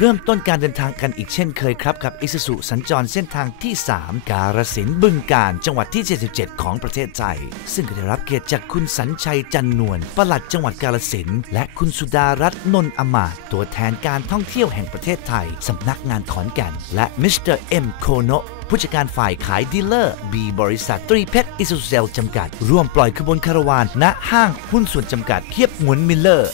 เริ่มต้นการเดินทางกันอีกเช่นเคยครับ กับอิสสุสัญจรเส้นทางที่ 3 กาฬสินบึงการจังหวัดที่ 77 ของประเทศไทย ซึ่งก็ได้รับเกียรติจากคุณสัญชัยจันนวลปลัดจังหวัดกาฬสินและคุณสุดารัตน์นนอมาตย์ตัวแทนการท่องเที่ยวแห่งประเทศไทย สำนักงานขอนแก่นและมิสเตอร์เอ็มโคโนะผู้จัดการฝ่ายขายดีลเลอร์ บีบริษัทตรีเพชรอิสุเซลจำกัด ร่วมปล่อยขบวนคาราวานณห้างหุ้นส่วนจำกัดเคียบหมุนมิลเลอร์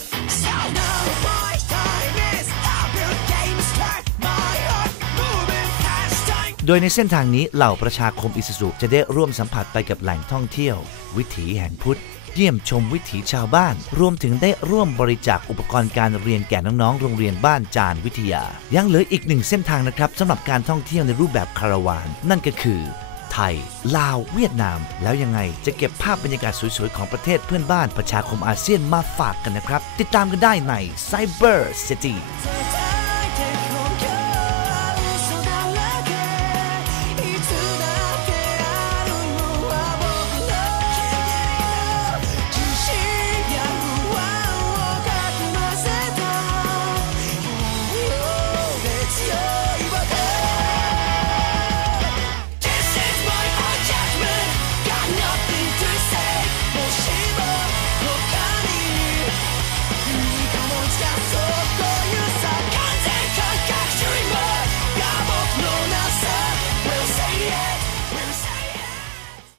โดยในเส้นทางนี้เหล่าประชาคมอิสุสุจะได้ร่วมสัมผัสไปกับแหล่งท่องเที่ยว วิถีแห่งพุทธ เยี่ยมชมวิถีชาวบ้าน รวมถึงได้ร่วมบริจาคอุปกรณ์การเรียนแก่น้องๆ โรงเรียนบ้านจานวิทยา ยังเหลืออีกหนึ่งเส้นทางนะครับสำหรับการท่องเที่ยวในรูปแบบคาราวาน นั่นก็คือไทย ลาว เวียดนาม แล้วยังไงจะเก็บภาพบรรยากาศสวยๆ ของประเทศเพื่อนบ้านประชาคมอาเซียนมาฝากกันนะครับ ติดตามกันได้ใน Cyber City Yeah!